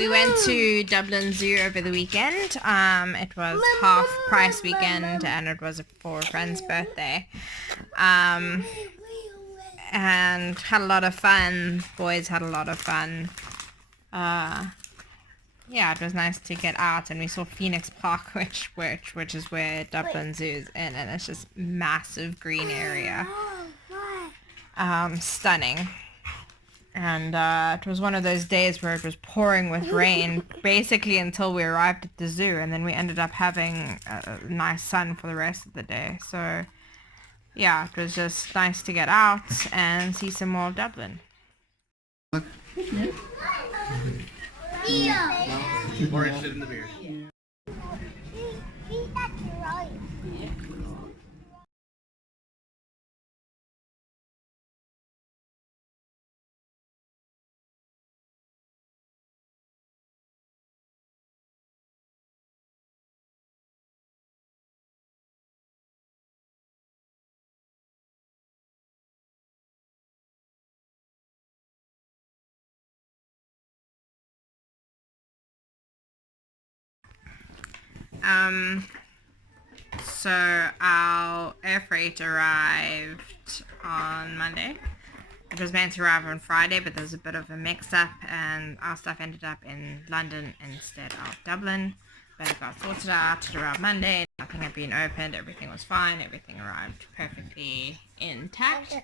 We went to Dublin Zoo over the weekend. It was half price weekend and it was for a friend's birthday. And had a lot of fun. Boys had a lot of fun. Yeah, it was nice to get out, and we saw Phoenix Park, which is where Dublin Zoo is in, and it's just massive green area. Stunning. And it was one of those days where it was pouring with rain basically until we arrived at the zoo, and then we ended up having nice sun for the rest of the day. So yeah, it was just nice to get out and see some more of Dublin. More interested in the beer. So our air freight arrived on Monday. It was meant to arrive on Friday, but there was a bit of a mix-up, and our stuff ended up in London instead of Dublin. But it got sorted out. It arrived Monday. Nothing had been opened. Everything was fine. Everything arrived perfectly intact.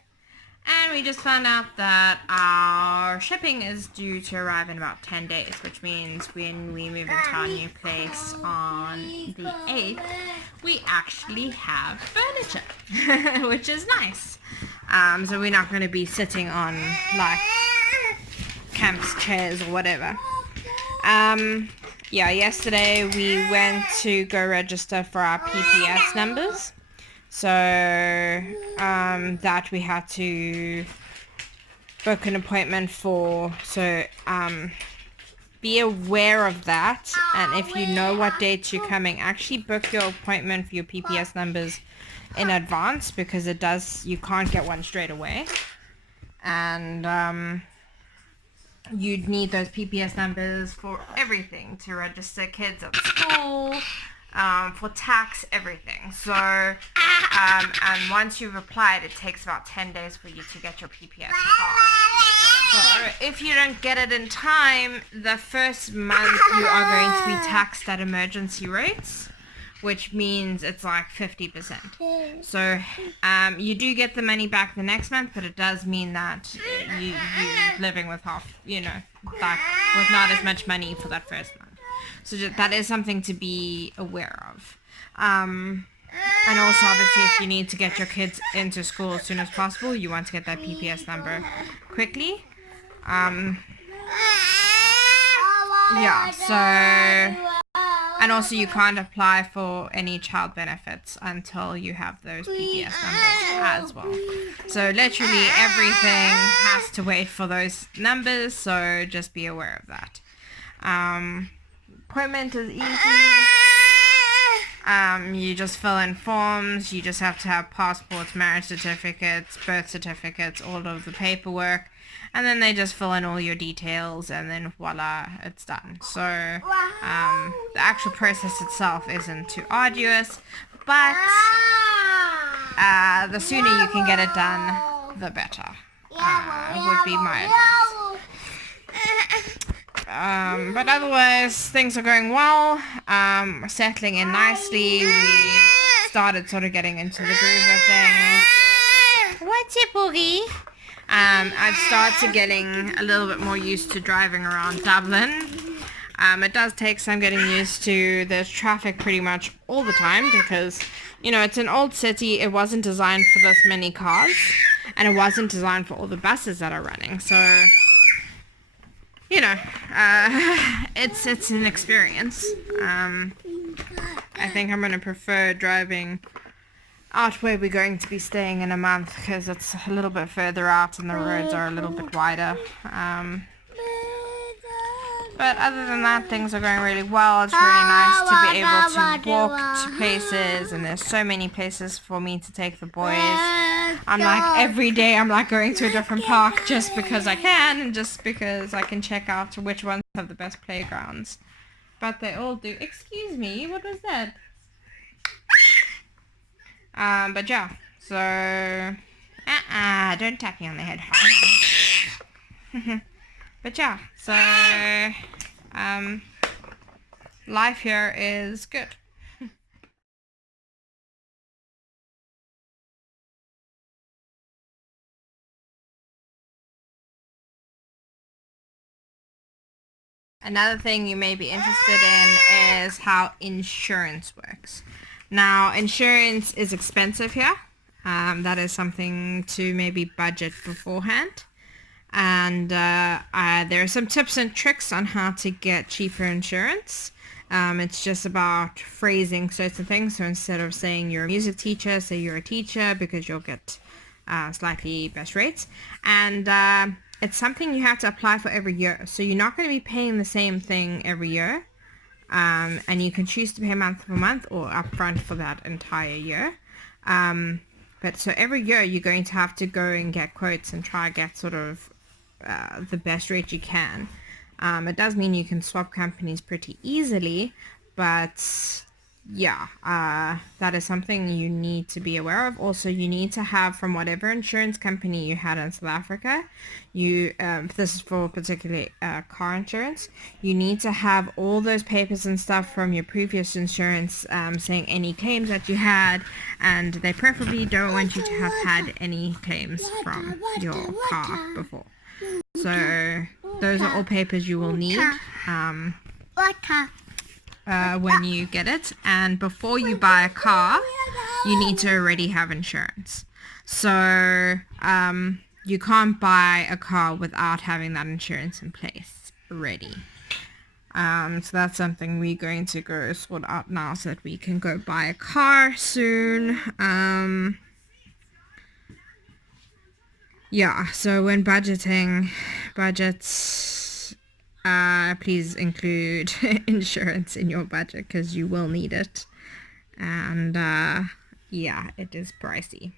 And we just found out that our shipping is due to arrive in about 10 days, which means when we move into our new place on the 8th, we actually have furniture, which is nice. So we're not going to be sitting on like camp's chairs or whatever. Yeah, yesterday we went to go register for our PPS numbers. So that we had to book an appointment for. So be aware of that, and if you know what dates you're coming, actually book your appointment for your PPS numbers in advance, because you can't get one straight away, and you'd need those PPS numbers for everything, to register kids at school, for tax, everything. So, and once you've applied, it takes about 10 days for you to get your PPS card. So if you don't get it in time, the first month you are going to be taxed at emergency rates, which means it's like 50%. So you do get the money back the next month, but it does mean that you're living with half, like with not as much money for that first month. So that is something to be aware of. And also, obviously, if you need to get your kids into school as soon as possible, you want to get that PPS number quickly. Yeah, so... And also, you can't apply for any child benefits until you have those PPS numbers as well. So literally everything has to wait for those numbers, so just be aware of that. Appointment is easy. You just fill in forms. You just have to have passports, marriage certificates, birth certificates, all of the paperwork. And then they just fill in all your details, and then voila, it's done. So the actual process itself isn't too arduous, but the sooner you can get it done, the better, would be my advice. But otherwise, things are going well. We're settling in nicely. We started sort of getting into the groove of things. What's it, Boogie? I've started getting a little bit more used to driving around Dublin. It does take some getting used to. There's traffic pretty much all the time because, it's an old city. It wasn't designed for this many cars, and it wasn't designed for all the buses that are running. So, it's an experience. I think I'm going to prefer driving out where we're going to be staying in a month, because it's a little bit further out and the roads are a little bit wider. But other than that, things are going really well. It's really nice to be able to walk to places, and there's so many places for me to take the boys. I'm like, every day I'm like going to a different park just because I can and just because I can check out which ones have the best playgrounds. But they all do. Excuse me, what was that? But yeah, so don't tap me on the head. But yeah, so life here is good. Another thing you may be interested in is how insurance works. Now, insurance is expensive here. That is something to maybe budget beforehand. And there are some tips and tricks on how to get cheaper insurance. It's just about phrasing certain things. So instead of saying you're a music teacher, say you're a teacher, because you'll get slightly best rates. And it's something you have to apply for every year. So you're not going to be paying the same thing every year. And you can choose to pay month for month or upfront for that entire year. But so every year you're going to have to go and get quotes and try to get sort of the best rate you can. It does mean you can swap companies pretty easily, but yeah, that is something you need to be aware of. Also, you need to have from whatever insurance company you had in South Africa, this is for particularly car insurance, you need to have all those papers and stuff from your previous insurance saying any claims that you had, and they preferably don't want you to have had any claims from your car before. So those are all papers you will need when you get it. And before you buy a car, you need to already have insurance. So you can't buy a car without having that insurance in place already. So that's something we're going to go sort out now so that we can go buy a car soon. Yeah, so when budgeting, please include insurance in your budget because you will need it. And yeah, it is pricey.